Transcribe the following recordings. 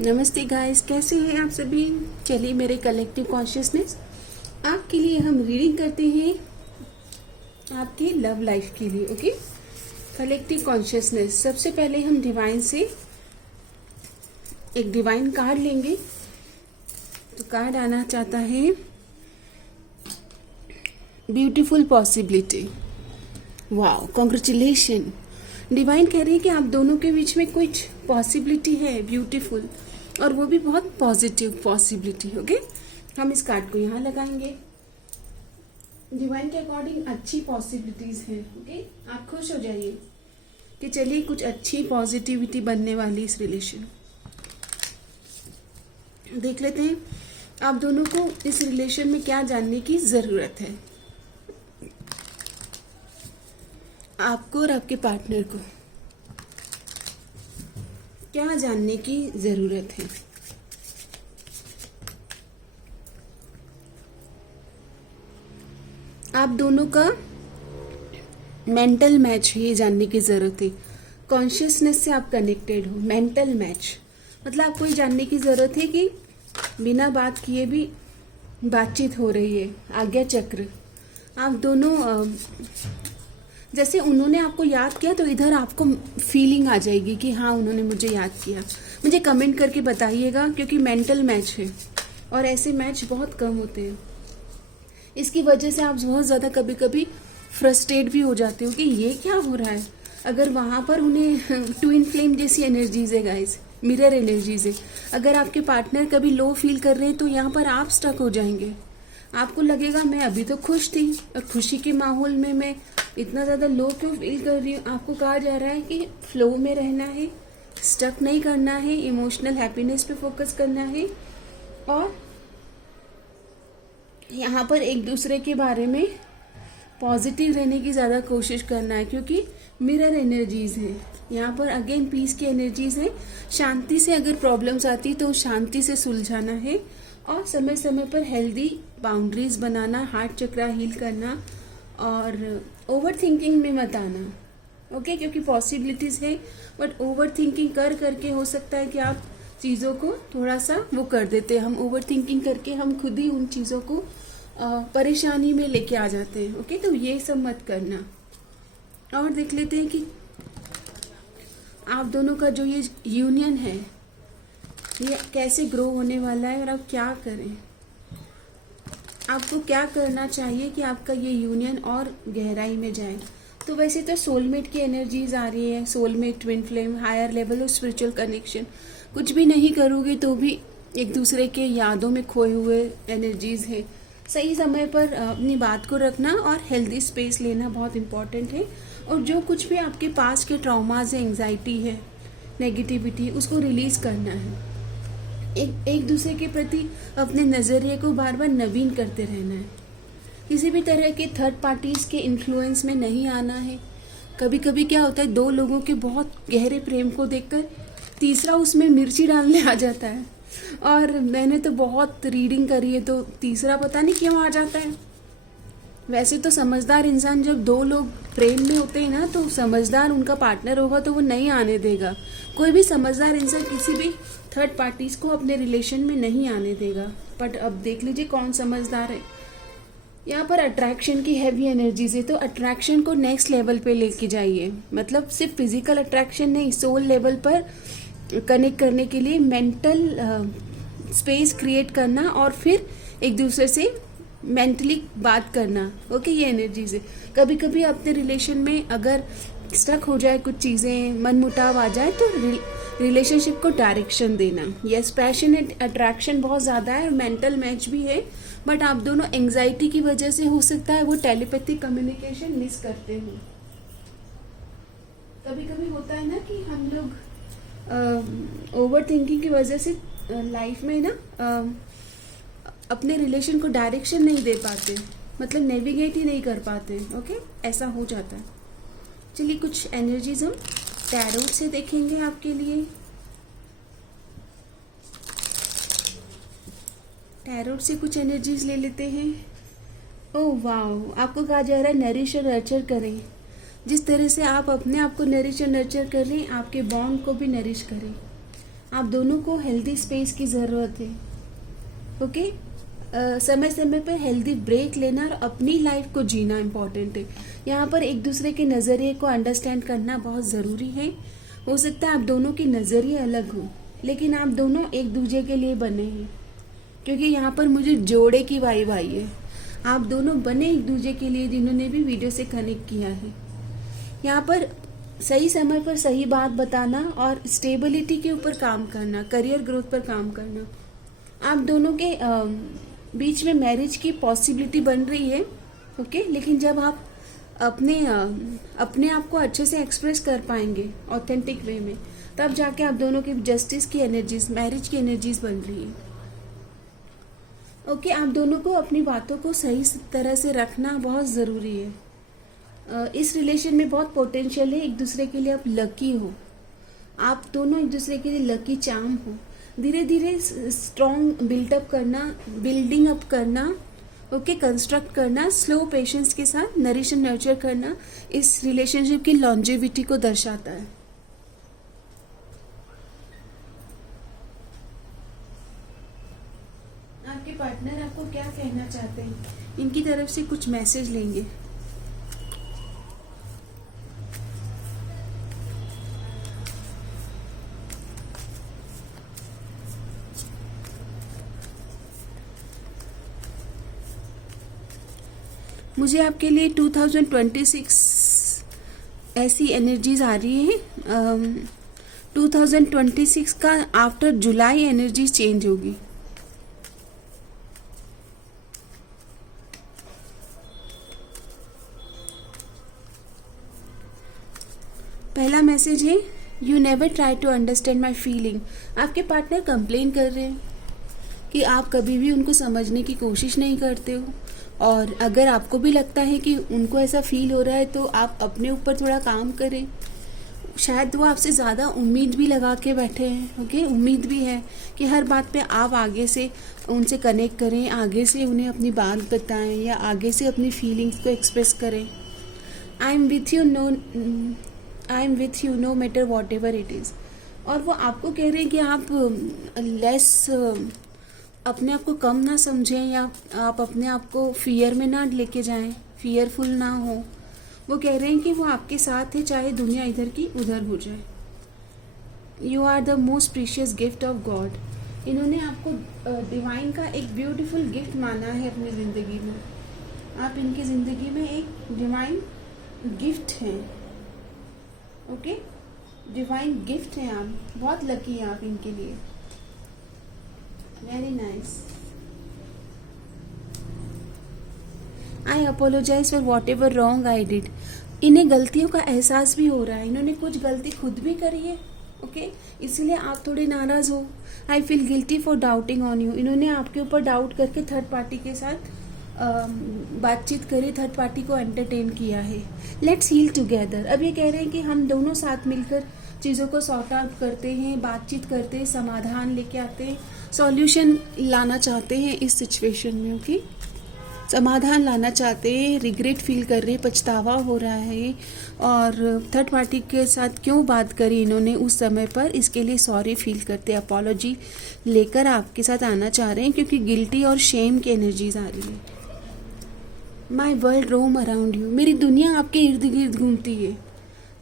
नमस्ते गाइस, कैसे हैं आप सभी। चलिए मेरे कलेक्टिव कॉन्शियसनेस आपके लिए हम रीडिंग करते हैं आपके लव लाइफ के लिए। Okay, collective consciousness. सबसे पहले हम डिवाइन से एक डिवाइन कार्ड लेंगे। तो कार्ड आना चाहता है beautiful possibility. Wow, congratulation. Divine कह रही है कि आप दोनों के बीच में कुछ पॉसिबिलिटी है, ब्यूटीफुल, और वो भी बहुत पॉजिटिव पॉसिबिलिटी। ओके, हम इस कार्ड को यहाँ लगाएंगे। डिवाइन के अकॉर्डिंग अच्छी पॉसिबिलिटीज हैं। ओके, आप खुश हो जाइए कि चलिए कुछ अच्छी पॉजिटिविटी बनने वाली इस रिलेशन। देख लेते हैं आप दोनों को इस रिलेशन में क्या जानने की जरूरत है, आपको और आपके पार्टनर को क्या जानने की जरूरत है। आप दोनों का मेंटल मैच है, ये जानने की जरूरत है। कॉन्शियसनेस से आप कनेक्टेड हो, मेंटल मैच मतलब आपको ये जानने की जरूरत है कि बिना बात किए भी बातचीत हो रही है। आज्ञा चक्र, आप दोनों जैसे उन्होंने आपको याद किया तो इधर आपको फीलिंग आ जाएगी कि हाँ उन्होंने मुझे याद किया। मुझे कमेंट करके बताइएगा, क्योंकि मेंटल मैच है और ऐसे मैच बहुत कम होते हैं। इसकी वजह से आप बहुत ज़्यादा कभी कभी फ्रस्ट्रेट भी हो जाते हो कि ये क्या हो रहा है। अगर वहाँ पर उन्हें ट्विन फ्लेम जैसी एनर्जीज है गाइस, मिरर एनर्जीज है। अगर आपके पार्टनर कभी लो फील कर रहे हैं तो यहाँ पर आप स्टक हो जाएंगे। आपको लगेगा मैं अभी तो खुश थी और खुशी के माहौल में मैं इतना ज़्यादा लो क्यों फील कर रही हूँ। आपको कहा जा रहा है कि फ्लो में रहना है, स्टक नहीं करना है, इमोशनल हैप्पीनेस पे फोकस करना है और यहाँ पर एक दूसरे के बारे में पॉजिटिव रहने की ज़्यादा कोशिश करना है, क्योंकि मिरर एनर्जीज हैं यहाँ पर। अगेन पीस की एनर्जीज है। शांति से अगर प्रॉब्लम्स आती तो शांति से सुलझाना है और समय समय पर हेल्दी बाउंड्रीज बनाना, हार्ट चक्रा हील करना और ओवर थिंकिंग में मत आना। ओके, क्योंकि पॉसिबिलिटीज है बट ओवर थिंकिंग कर करके हो सकता है कि आप चीज़ों को थोड़ा सा वो कर देते हैं। हम ओवर थिंकिंग करके हम खुद ही उन चीज़ों को परेशानी में लेके आ जाते हैं। ओके, तो ये सब मत करना। और देख लेते हैं कि आप दोनों का जो ये यूनियन है ये कैसे ग्रो होने वाला है और आप क्या करें, आपको क्या करना चाहिए कि आपका ये यूनियन और गहराई में जाए। तो वैसे तो सोलमेट की एनर्जीज आ रही है, soulmate, twin flame, higher level of spiritual connection. कुछ भी नहीं करोगे तो भी एक दूसरे के यादों में खोए हुए एनर्जीज है। सही समय पर अपनी बात को रखना और हेल्दी स्पेस लेना बहुत इम्पॉर्टेंट है। और जो कुछ भी आपके पास के ट्रॉमाज है, एंग्जाइटी है, नेगेटिविटी, उसको रिलीज करना है। एक दूसरे के प्रति अपने नज़रिए को बार बार नवीन करते रहना है। किसी भी तरह के थर्ड पार्टीज के इन्फ्लुएंस में नहीं आना है। कभी कभी क्या होता है, दो लोगों के बहुत गहरे प्रेम को देखकर तीसरा उसमें मिर्ची डालने आ जाता है। और मैंने तो बहुत रीडिंग करी है, तो तीसरा पता नहीं क्यों आ जाता है। वैसे तो समझदार इंसान जब दो लोग प्रेम में होते हैं ना, तो समझदार उनका पार्टनर होगा तो वो नहीं आने देगा। कोई भी समझदार इंसान किसी भी थर्ड पार्टीज को अपने रिलेशन में नहीं आने देगा। बट अब देख लीजिए कौन समझदार है। यहाँ पर अट्रैक्शन की हैवी एनर्जीज है, तो अट्रैक्शन को नेक्स्ट लेवल पे लेके जाइए। मतलब सिर्फ फिजिकल अट्रैक्शन नहीं, सोल लेवल पर कनेक्ट करने के लिए मेंटल स्पेस क्रिएट करना और फिर एक दूसरे से मेंटली बात करना। ओके, ये एनर्जीज है। कभी कभी अपने रिलेशन में अगर स्टक हो जाए, कुछ चीज़ें मन मुटाव आ जाए, तो रिलेशनशिप को डायरेक्शन देना। यस, पैशनेट अट्रैक्शन बहुत ज़्यादा है और मेंटल मैच भी है, बट आप दोनों एंग्जाइटी की वजह से हो सकता है वो टेलीपैथिक कम्युनिकेशन मिस करते हो। कभी कभी होता है ना कि हम लोग ओवर थिंकिंग की वजह से लाइफ में ना अपने रिलेशन को डायरेक्शन नहीं दे पाते, मतलब नेविगेट ही नहीं कर पाते। ओके, ऐसा हो जाता है। चलिए कुछ एनर्जीज हम टैरोट से देखेंगे आपके लिए। टैरोट से कुछ एनर्जीज ले लेते हैं। ओह वाओ, आपको कहा जा रहा है नरिश और नर्चर करें। जिस तरह से आप अपने आप को नरिश और नर्चर कर रहे हैं, आपके बॉन्ड को भी नरिश करें। आप दोनों को हेल्दी स्पेस की ज़रूरत है। ओके, समय समय पर हेल्दी ब्रेक लेना और अपनी लाइफ को जीना इम्पॉर्टेंट है। यहाँ पर एक दूसरे के नज़रिए को अंडरस्टैंड करना बहुत ज़रूरी है। हो सकता है आप दोनों के नज़रिए अलग हो, लेकिन आप दोनों एक दूसरे के लिए बने हैं, क्योंकि यहाँ पर मुझे जोड़े की वाइब आई है। आप दोनों बने एक दूसरे के लिए, जिन्होंने भी वीडियो से कनेक्ट किया है। यहाँ पर सही समय पर सही बात बताना और स्टेबिलिटी के ऊपर काम करना, करियर ग्रोथ पर काम करना। आप दोनों के बीच में मैरिज की पॉसिबिलिटी बन रही है। ओके, लेकिन जब आप अपने आप को अच्छे से एक्सप्रेस कर पाएंगे ऑथेंटिक वे में, तब जाके आप दोनों की जस्टिस की एनर्जीज, मैरिज की एनर्जीज बन रही है। ओके, आप दोनों को अपनी बातों को सही तरह से रखना बहुत ज़रूरी है। इस रिलेशन में बहुत पोटेंशियल है। एक दूसरे के लिए आप लकी हो, आप दोनों एक दूसरे के लिए लकी चार्म हो। धीरे धीरे स्ट्रॉन्ग बिल्डिंग अप करना, ओके, कंस्ट्रक्ट करना, स्लो पेशेंस के साथ नरिश एंड नर्चर करना इस रिलेशनशिप की लॉन्जेविटी को दर्शाता है। आपके पार्टनर आपको क्या कहना चाहते हैं, इनकी तरफ से कुछ मैसेज लेंगे। मुझे आपके लिए 2026 ऐसी एनर्जीज आ रही है। 2026 का आफ्टर जुलाई एनर्जी चेंज होगी। पहला मैसेज है, you never try to understand my feeling. आपके पार्टनर कंप्लेन कर रहे हैं कि आप कभी भी उनको समझने की कोशिश नहीं करते हो, और अगर आपको भी लगता है कि उनको ऐसा फील हो रहा है तो आप अपने ऊपर थोड़ा काम करें। शायद वो आपसे ज़्यादा उम्मीद भी लगा के बैठे हैं। ओके, उम्मीद भी है कि हर बात पे आप आगे से उनसे कनेक्ट करें, आगे से उन्हें अपनी बात बताएं या आगे से अपनी फीलिंग्स को एक्सप्रेस करें। I am with you know matter what ever it is. और वो आपको कह रहे हैं कि आप अपने आप को कम ना समझें, या आप अपने आप को फियर में ना लेके जाएं, फियरफुल ना हो। वो कह रहे हैं कि वो आपके साथ है, चाहे दुनिया इधर की उधर हो जाए। You are the most precious gift of God. इन्होंने आपको डिवाइन का एक ब्यूटीफुल गिफ्ट माना है अपनी ज़िंदगी में। आप इनकी ज़िंदगी में एक डिवाइन गिफ्ट हैं। ओके, डिवाइन गिफ्ट हैं आप, बहुत लकी हैं आप इनके लिए। Very nice. I apologise for whatever wrong I did. इन्हें गलतियों का एहसास भी हो रहा है, इन्होंने कुछ गलती खुद भी करी है। ओके, इसलिए आप थोड़े नाराज़ हो। I feel guilty for doubting on you. इन्होंने आपके ऊपर डाउट करके थर्ड पार्टी के साथ बातचीत करी, थर्ड पार्टी को एंटरटेन किया है। Let's heal together. अब ये कह रहे हैं कि हम दोनों साथ मिलकर चीज़ों को सॉर्ट आउट करते हैं, बातचीत करते हैं, समाधान लेके आते हैं, सॉल्यूशन लाना चाहते हैं इस सिचुएशन में। ओके, समाधान लाना चाहते हैं, रिग्रेट फील कर रहे हैं, पछतावा हो रहा है, और थर्ड पार्टी के साथ क्यों बात करी इन्होंने उस समय पर, इसके लिए सॉरी फील करते, अपॉलॉजी लेकर आपके साथ आना चाह रहे हैं, क्योंकि गिल्टी और शेम की एनर्जीज आ रही है। My world roam around you. मेरी दुनिया आपके इर्द गिर्द घूमती है,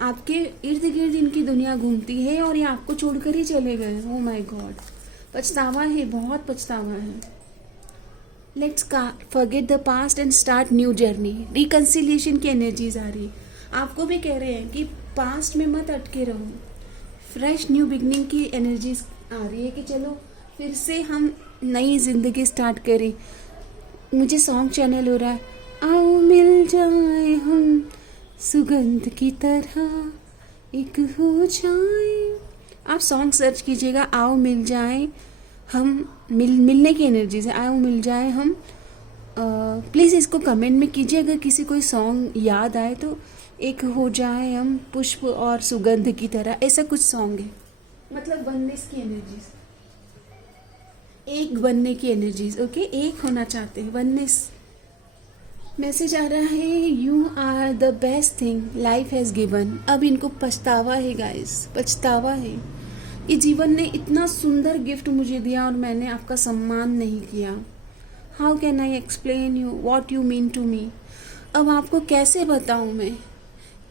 आपके इर्द गिर्द इनकी दुनिया घूमती है, और ये आपको छोड़कर ही चले गए। ओ माई गॉड, पछतावा है, बहुत पछतावा है। Let's forget the past and start new journey. Reconciliation की एनर्जीज आ रही है। आपको भी कह रहे हैं कि पास्ट में मत अटके रहो, फ्रेश न्यू बिगनिंग की एनर्जीज आ रही है कि चलो फिर से हम नई जिंदगी स्टार्ट करें। मुझे सॉन्ग चैनल हो रहा है, आओ मिल जाए हम सुगंध की तरह एक हो जाए। आप सॉन्ग सर्च कीजिएगा, आओ मिल जाए हम, मिलने की एनर्जीज है, आओ मिल जाए हम। प्लीज़ इसको कमेंट में कीजिए अगर किसी कोई सॉन्ग याद आए तो। एक हो जाए हम पुष्प और सुगंध की तरह, ऐसा कुछ सॉन्ग है, मतलब वननेस की एनर्जीज, एक बनने की एनर्जीज। ओके, एक होना चाहते हैं, वननेस। मैसेज आ रहा है, you are the best thing life has given. अब इनको पछतावा है गाइस, पछतावा है। ये जीवन ने इतना सुंदर गिफ्ट मुझे दिया और मैंने आपका सम्मान नहीं किया। How can I explain you what you mean to me. अब आपको कैसे बताऊँ मैं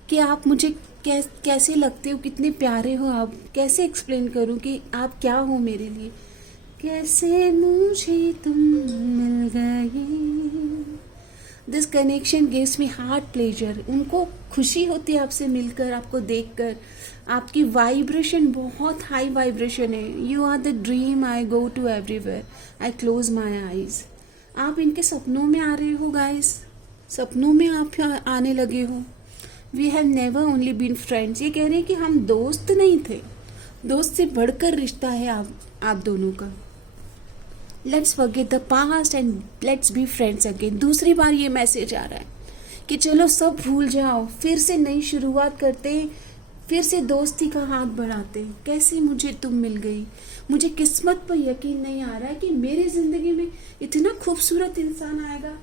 कि आप मुझे कैसे लगते हो, कितने प्यारे हो आप। कैसे एक्सप्लेन करूं कि आप क्या हो मेरे लिए। कैसे मुझे तुम मिल गए। This connection gives me heart pleasure. उनको खुशी होती है आपसे मिलकर, आपको देखकर। आपकी वाइब्रेशन बहुत हाई वाइब्रेशन है। You are the dream I go to everywhere I close my eyes. आप इनके सपनों में आ रहे हो गाइस, सपनों में आप आने लगे हो। We have never only been friends. ये कह रहे हैं कि हम दोस्त नहीं थे, दोस्त से बढ़कर रिश्ता है आप दोनों का। Let's forget the past and let's be friends again. दूसरी बार ये मैसेज आ रहा है कि चलो सब भूल जाओ, फिर से नई शुरुआत करते, फिर से दोस्ती का हाथ बढ़ाते। कैसे मुझे तुम मिल गई। मुझे किस्मत पर यकीन नहीं आ रहा है कि मेरी जिंदगी में इतना खूबसूरत इंसान आएगा,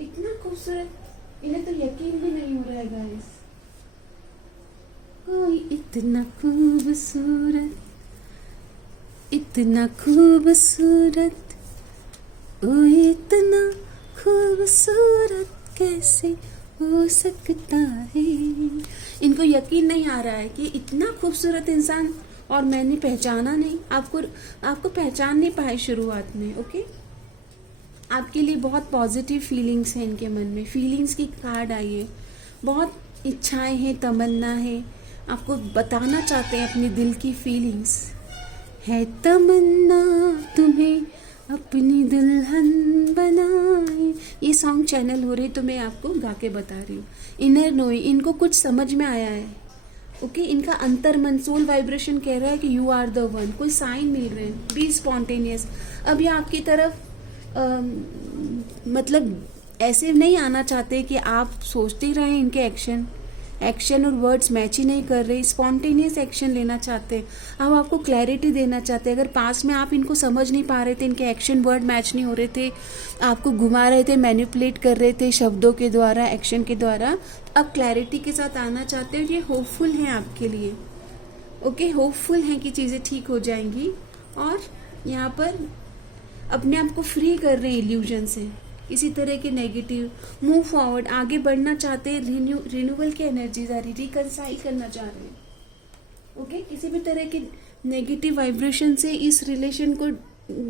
इतना खूबसूरत। इन्हें तो यकीन भी नहीं हो रहा है गाइस। कोई इतना खूबसूरत, इतना खूबसूरत, ओ इतना खूबसूरत कैसे हो सकता है। इनको यकीन नहीं आ रहा है कि इतना खूबसूरत इंसान और मैंने पहचाना नहीं। आपको पहचान नहीं पाए शुरुआत में। ओके, आपके लिए बहुत पॉजिटिव फीलिंग्स हैं इनके मन में। फीलिंग्स की कार्ड आई है, बहुत इच्छाएं हैं, तमन्ना है, आपको बताना चाहते हैं अपनी दिल की फीलिंग्स। है तमन्ना तुम्हें अपनी दुल्हन बनाए। ये सॉन्ग चैनल हो रही तो मैं आपको गा के बता रही हूँ। इनर नोइंग, इनको कुछ समझ में आया है। ओके, इनका अंतर मन सोल वाइब्रेशन कह रहा है कि यू आर द वन। कोई साइन मिल रहे हैं, बी स्पॉन्टेनियस। अब ये आपकी तरफ मतलब ऐसे नहीं आना चाहते कि आप सोचते रहें। इनके एक्शन और वर्ड्स मैच ही नहीं कर रहे। स्पॉन्टेनियस एक्शन लेना चाहते हैं। अब आपको क्लैरिटी देना चाहते हैं। अगर पास में आप इनको समझ नहीं पा रहे थे, इनके एक्शन वर्ड मैच नहीं हो रहे थे, आपको घुमा रहे थे, मैनिपुलेट कर रहे थे शब्दों के द्वारा, एक्शन के द्वारा, अब क्लैरिटी के साथ आना चाहते हो। ये होपफुल हैं आपके लिए। ओके, होपफुल हैं कि चीज़ें ठीक हो जाएंगी और यहाँ पर अपने आप को फ्री कर रहे हैं इल्यूजन से, किसी तरह के नेगेटिव। मूव फॉरवर्ड, आगे बढ़ना चाहते हैं। रिन्यूअल की एनर्जीज आ रही, रिकनसाइल करना चाह रहे हैं। ओके, किसी भी तरह के नेगेटिव वाइब्रेशन से इस रिलेशन को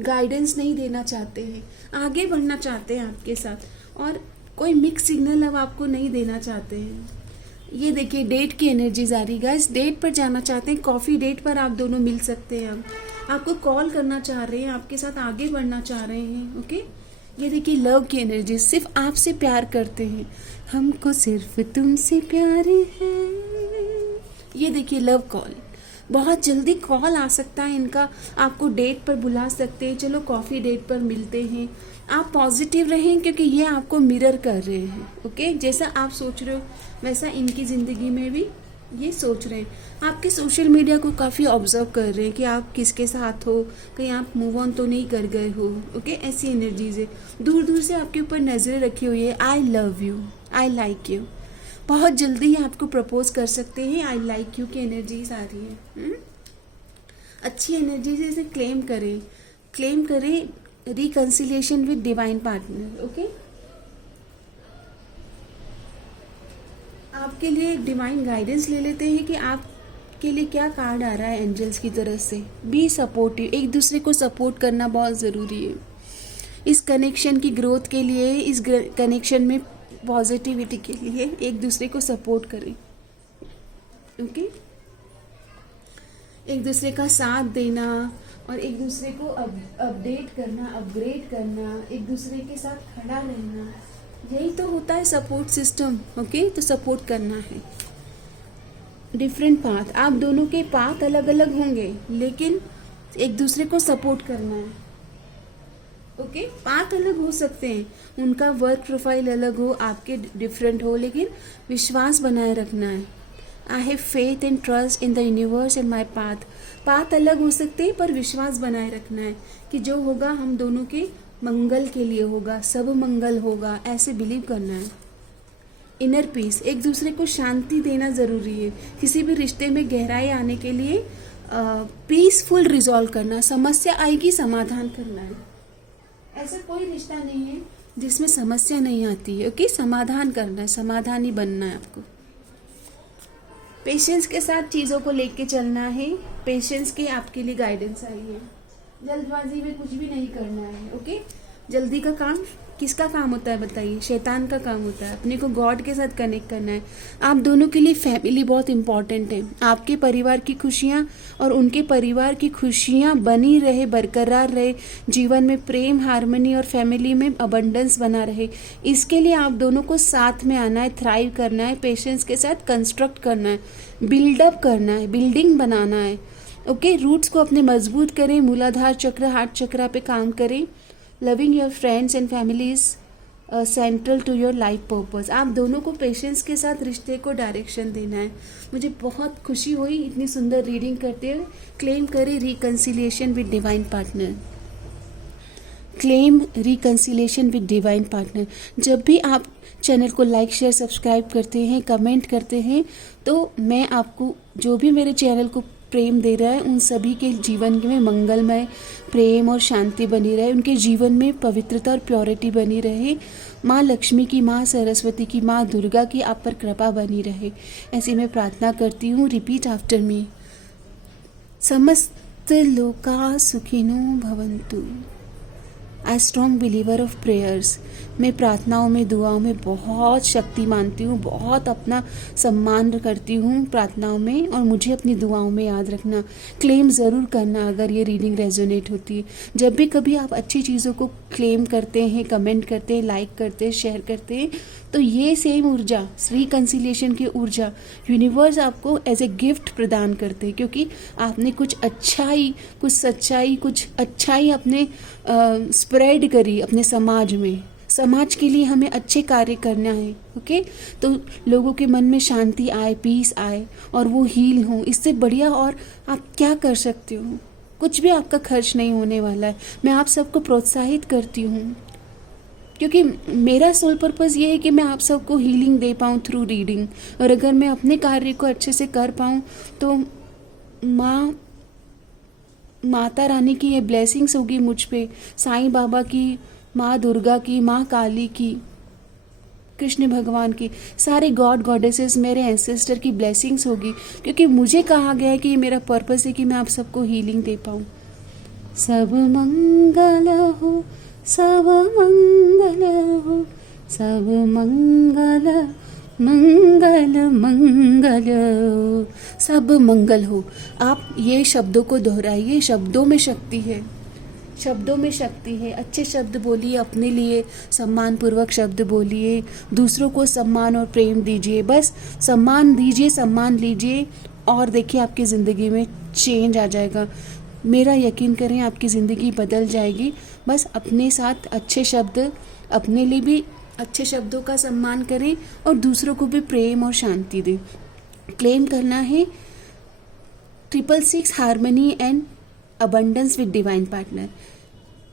गाइडेंस नहीं देना चाहते हैं, आगे बढ़ना चाहते हैं आपके साथ और कोई मिक्स सिग्नल अब आपको नहीं देना चाहते हैं। ये देखिए डेट की एनर्जीज आ रही गाइस, डेट पर जाना चाहते हैं। कॉफी डेट पर आप दोनों मिल सकते हैं। अब आपको कॉल करना चाह रहे हैं, आपके साथ आगे बढ़ना चाह रहे हैं। ओके, ये देखिए लव की एनर्जी, सिर्फ आपसे प्यार करते हैं, हमको सिर्फ तुमसे प्यार है। ये देखिए लव कॉल, बहुत जल्दी कॉल आ सकता है इनका। आपको डेट पर बुला सकते हैं, चलो कॉफ़ी डेट पर मिलते हैं। आप पॉजिटिव रहें क्योंकि ये आपको मिरर कर रहे हैं। ओके, जैसा आप सोच रहे हो वैसा इनकी ज़िंदगी में भी ये सोच रहे हैं। आपके सोशल मीडिया को काफ़ी ऑब्जर्व कर रहे हैं कि आप किसके साथ हो, कहीं आप मूव ऑन तो नहीं कर गए हो। ओके, ऐसी एनर्जीज है। दूर दूर से आपके ऊपर नज़रें रखी हुई है। I love you, I like you. बहुत जल्दी ही आपको प्रपोज कर सकते हैं। आई लाइक यू की एनर्जीज आ रही है। अच्छी एनर्जी से इसे क्लेम करें reconciliation with divine partner. Okay, आपके लिए डिवाइन गाइडेंस ले लेते हैं कि आपके लिए क्या कार्ड आ रहा है एंजल्स की तरफ से। बी सपोर्टिव, एक दूसरे को सपोर्ट करना बहुत ज़रूरी है इस कनेक्शन की ग्रोथ के लिए। इस कनेक्शन में पॉजिटिविटी के लिए एक दूसरे को सपोर्ट करें। ओके, एक दूसरे का साथ देना और एक दूसरे को अपडेट करना, अपग्रेड करना, एक दूसरे के साथ खड़ा रहना, यही तो होता है सपोर्ट सिस्टम। ओके, तो सपोर्ट करना है। डिफरेंट पाथ, आप दोनों के पाथ अलग अलग होंगे लेकिन एक दूसरे को सपोर्ट करना है। ओके, पाथ अलग हो सकते हैं, उनका वर्क प्रोफाइल अलग हो, आपके डिफरेंट हो, लेकिन विश्वास बनाए रखना है। I have faith and trust in the universe and my path अलग हो सकते हैं पर विश्वास बनाए रखना है कि जो होगा हम दोनों के मंगल के लिए होगा, सब मंगल होगा, ऐसे बिलीव करना है। इनर पीस, एक दूसरे को शांति देना ज़रूरी है। किसी भी रिश्ते में गहराई आने के लिए पीसफुल रिजॉल्व करना, समस्या आएगी समाधान करना है। ऐसा कोई रिश्ता नहीं है जिसमें समस्या नहीं आती है। ओके, समाधान करना है, समाधानी बनना है आपको। पेशेंस के साथ चीज़ों को लेके चलना है। पेशेंस की आपके लिए गाइडेंस आई है। जल्दबाजी में कुछ भी नहीं करना है। ओके, जल्दी का काम किसका काम होता है बताइए? शैतान का काम होता है। अपने को गॉड के साथ कनेक्ट करना है। आप दोनों के लिए फैमिली बहुत इंपॉर्टेंट है। आपके परिवार की खुशियाँ और उनके परिवार की खुशियाँ बनी रहे, बरकरार रहे, जीवन में प्रेम, हार्मनी और फैमिली में अबंडेंस बना रहे, इसके लिए आप दोनों को साथ में आना है, थ्राइव करना है, पेशेंस के साथ कंस्ट्रक्ट करना है, बिल्डअप करना है, बिल्डिंग बनाना है। ओके, रूट्स को अपने मजबूत करें, मूलाधार चक्र, हार्ट चक्र पे काम करें। Loving your friends and family is central to your life purpose. आप दोनों को पेशेंस के साथ रिश्ते को डायरेक्शन देना है। मुझे बहुत खुशी हुई इतनी सुंदर रीडिंग करते हुए। क्लेम करें reconciliation with divine partner. Claim reconciliation with divine partner. जब भी आप चैनल को लाइक, शेयर, सब्सक्राइब करते हैं, कमेंट करते हैं, तो मैं आपको जो भी मेरे चैनल को प्रेम दे रहा है उन सभी के जीवन में मंगलमय प्रेम और शांति बनी रहे, उनके जीवन में पवित्रता और प्योरिटी बनी रहे। माँ लक्ष्मी की, माँ सरस्वती की, माँ दुर्गा की आप पर कृपा बनी रहे, ऐसी मैं प्रार्थना करती हूँ। Repeat after me. समस्त लोका सुखिनो भवन्तु। आई स्ट्रॉन्ग बिलीवर ऑफ प्रेयर्स। मैं प्रार्थनाओं में, दुआओं में बहुत शक्ति मानती हूँ, बहुत अपना सम्मान करती हूँ प्रार्थनाओं में, और मुझे अपनी दुआओं में याद रखना। क्लेम ज़रूर करना अगर ये रीडिंग रेजोनेट होती है। जब भी कभी आप अच्छी चीज़ों को क्लेम करते हैं, कमेंट करते हैं, लाइक करते हैं, शेयर करते हैं, तो ये सेम ऊर्जा, रिकंसिलिएशन की ऊर्जा यूनिवर्स आपको एज ए गिफ्ट प्रदान करते हैं, क्योंकि आपने कुछ अच्छाई, कुछ सच्चाई, कुछ अच्छाई अपने स्प्रेड करी अपने समाज में। समाज के लिए हमें अच्छे कार्य करना है। ओके, तो लोगों के मन में शांति आए, पीस आए और वो हील हो, इससे बढ़िया और आप क्या कर सकते हो? कुछ भी आपका खर्च नहीं होने वाला है। मैं आप सबको प्रोत्साहित करती हूँ, क्योंकि मेरा सोल पर्पस ये है कि मैं आप सबको हीलिंग दे पाऊँ थ्रू रीडिंग, और अगर मैं अपने कार्य को अच्छे से कर पाऊँ तो माता रानी की ये ब्लेसिंग्स होगी मुझ पे, साईं बाबा की, माँ दुर्गा की, माँ काली की, कृष्ण भगवान की, सारे गॉड गॉडेसेस, मेरे एंसेस्टर की ब्लेसिंग्स होगी, क्योंकि मुझे कहा गया है कि ये मेरा पर्पस है कि मैं आप सबको हीलिंग दे पाऊँ। सब मंगल हो, सब मंगल हो, सब मंगल मंगल मंगल हो, सब मंगल हो। आप ये शब्दों को दोहराइए। शब्दों में शक्ति है, शब्दों में शक्ति है। अच्छे शब्द बोलिए, अपने लिए सम्मान पूर्वक शब्द बोलिए, दूसरों को सम्मान और प्रेम दीजिए। बस सम्मान दीजिए, सम्मान लीजिए, और देखिए आपकी ज़िंदगी में चेंज आ जाएगा। मेरा यकीन करें, आपकी ज़िंदगी बदल जाएगी। बस अपने साथ अच्छे शब्द, अपने लिए भी अच्छे शब्दों का सम्मान करें और दूसरों को भी प्रेम और शांति दें। क्लेम करना है 666 harmony and abundance with divine partner,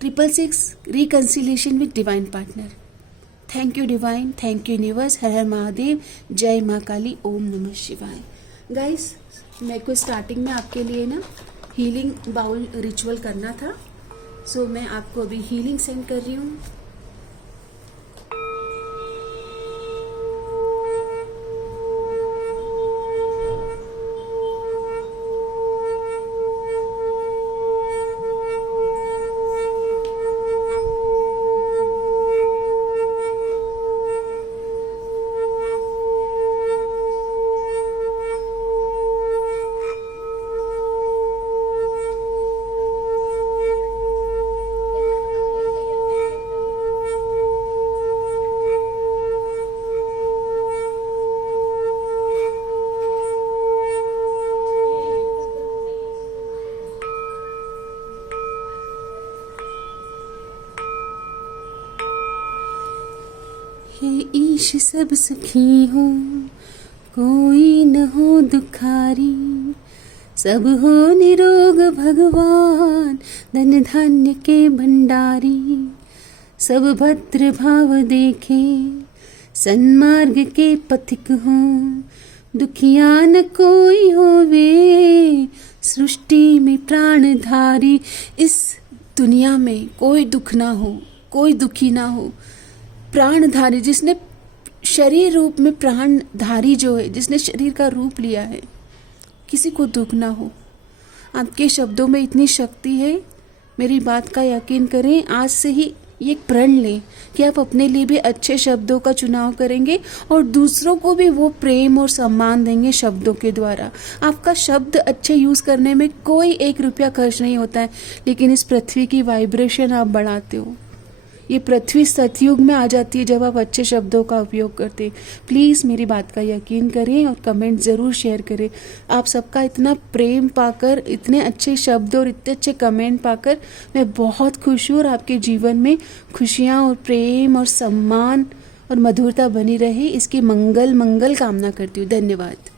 666 reconciliation with divine partner. Thank you divine, thank you universe, हर हर महादेव, जय माँ काली, ओम नमः शिवाय। गाइस, मेरे को स्टार्टिंग में आपके लिए ना हीलिंग बाउल रिचुअल करना था, सो मैं आपको अभी हीलिंग सेंड कर रही हूँ। हे ईश सब सुखी हो, कोई न हो दुखारी, सब हो निरोग भगवान, धन धान्य के भंडारी। सब भद्र भाव देखे, सन्मार्ग के पथिक हो, दुखिया न कोई होवे, सृष्टि में प्राणधारी, इस दुनिया में कोई दुख ना हो, कोई दुखी ना हो। प्राणधारी, जिसने शरीर रूप में, प्राणधारी जो है, जिसने शरीर का रूप लिया है, किसी को दुख ना हो। आपके शब्दों में इतनी शक्ति है, मेरी बात का यकीन करें। आज से ही ये प्रण लें कि आप अपने लिए भी अच्छे शब्दों का चुनाव करेंगे और दूसरों को भी वो प्रेम और सम्मान देंगे शब्दों के द्वारा। आपका शब्द अच्छे यूज़ करने में कोई 1 रुपया खर्च नहीं होता है, लेकिन इस पृथ्वी की वाइब्रेशन आप बढ़ाते हो। ये पृथ्वी सतयुग में आ जाती है जब आप अच्छे शब्दों का उपयोग करते हैं। प्लीज़ मेरी बात का यकीन करें और कमेंट ज़रूर शेयर करें। आप सबका इतना प्रेम पाकर, इतने अच्छे शब्द और इतने अच्छे कमेंट पाकर मैं बहुत खुश हूँ, और आपके जीवन में खुशियाँ और प्रेम और सम्मान और मधुरता बनी रहे, इसकी मंगल कामना करती हूँ। धन्यवाद।